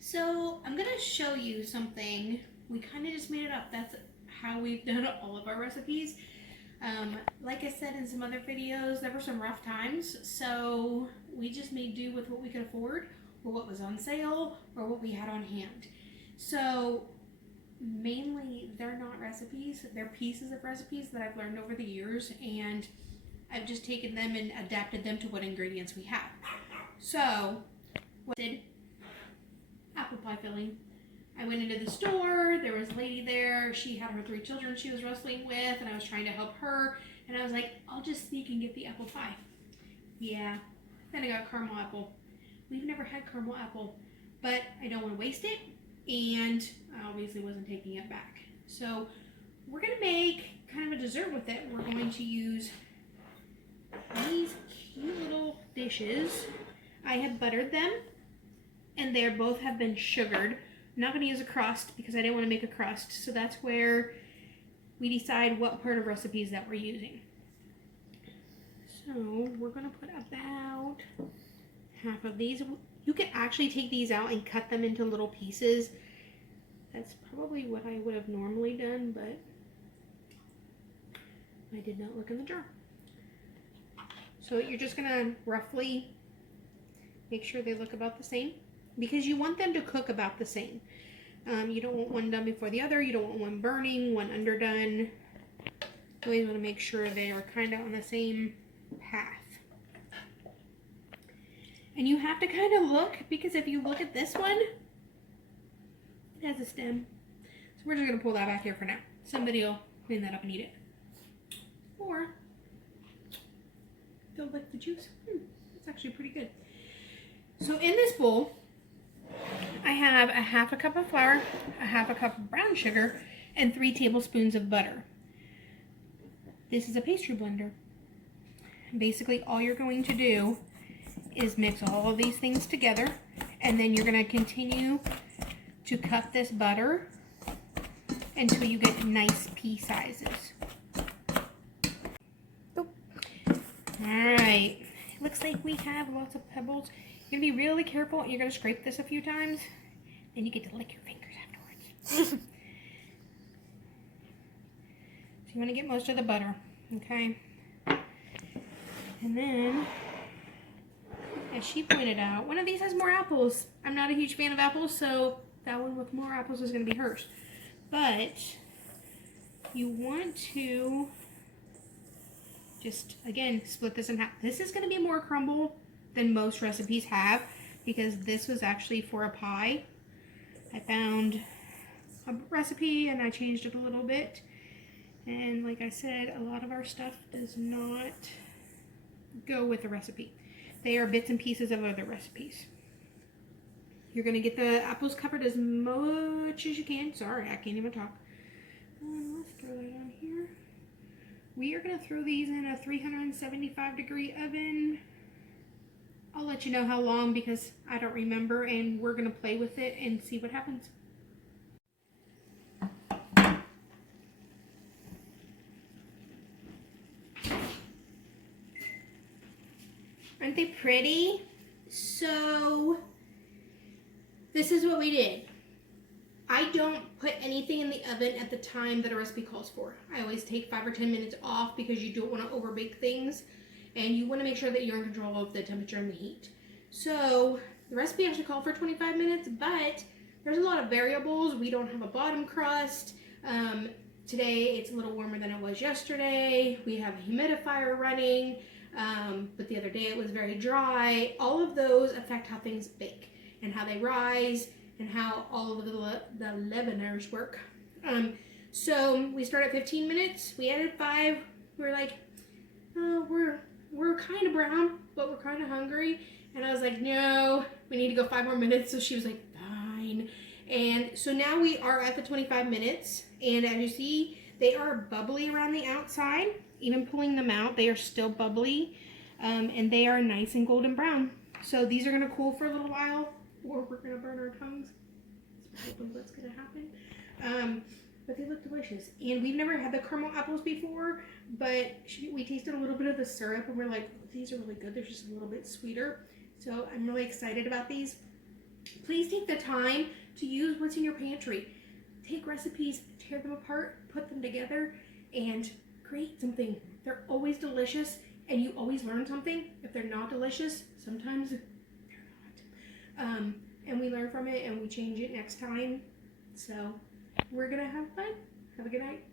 So I'm gonna show you something. We kind of just made it up. That's how we've done all of our recipes. Like I said in some other videos, there were some rough times, so we just made do with what we could afford, or what was on sale, or what we had on hand. So mainly they're not recipes, they're pieces of recipes that I've learned over the years, and I've just taken them and adapted them to what ingredients we have. So, what did apple pie filling. I went into the store, there was a lady there, she had her 3 children she was wrestling with, and I was trying to help her, and I was like, I'll just sneak and get the apple pie. Yeah, then I got caramel apple. We've never had caramel apple, but I don't want to waste it, and I obviously wasn't taking it back. So we're going to make kind of a dessert with it. We're going to use these cute little dishes. I have buttered them, and they both have been sugared. I'm not going to use a crust because I didn't want to make a crust, so that's where we decide what part of recipes that we're using. So we're going to put about half of these. You can actually take these out and cut them into little pieces. That's probably what I would have normally done, but I did not look in the jar. So you're just going to roughly make sure they look about the same, because you want them to cook about the same. You don't want one done before the other. You don't want one burning, one underdone. You always want to make sure they are kind of on the same path. And you have to kind of look, because if you look at this one, it has a stem. So we're just going to pull that back here for now. Somebody will clean that up and eat it. Or they'll lick the juice. That's actually pretty good. So in this bowl, I have a half a cup of flour, a half a cup of brown sugar, and 3 tablespoons of butter. This is a pastry blender. Basically, all you're going to do is mix all of these things together, and then you're going to continue to cut this butter until you get nice pea sizes. Alright, looks like we have lots of pebbles. You're going to be really careful. You're going to scrape this a few times, then you get to lick your fingers afterwards. So you want to get most of the butter, okay? And then, as she pointed out, one of these has more apples. I'm not a huge fan of apples, so that one with more apples is going to be hers. But you want to just, again, split this in half. This is going to be more crumble than most recipes have, because this was actually for a pie. I found a recipe and I changed it a little bit. And like I said, a lot of our stuff does not go with the recipe. They are bits and pieces of other recipes. You're going to get the apples covered as much as you can. Sorry, I can't even talk. Let's throw that on here. We are going to throw these in a 375-degree oven. I'll let you know how long, because I don't remember, and we're going to play with it and see what happens. Aren't they pretty? So this is what we did. I don't put anything in the oven at the time that a recipe calls for. I always take 5 or 10 minutes off, because you don't want to overbake things, and you want to make sure that you're in control of the temperature and the heat. So the recipe actually called for 25 minutes, but there's a lot of variables. We don't have a bottom crust. Today it's a little warmer than it was yesterday. We have a humidifier running, but the other day it was very dry. All of those affect how things bake and how they rise and how all of the leaveners work. So we start at 15 minutes. We added 5. We're like, oh, we're kind of brown, but we're kind of hungry. And I was like, no, we need to go 5 more minutes. So she was like, fine. And so now we are at the 25 minutes. And as you see, they are bubbly around the outside. Even pulling them out, they are still bubbly. And they are nice and golden brown. So these are going to cool for a little while, or we're going to burn our tongues. That's probably what's going to happen. But they look delicious. And we've never had the caramel apples before, but we tasted a little bit of the syrup, and we're like, these are really good. They're just a little bit sweeter. So I'm really excited about these. Please take the time to use what's in your pantry. Take recipes, tear them apart, put them together, and create something. They're always delicious, and you always learn something. If they're not delicious, sometimes they're not. And we learn from it, and we change it next time. So we're gonna have fun. Have a good night.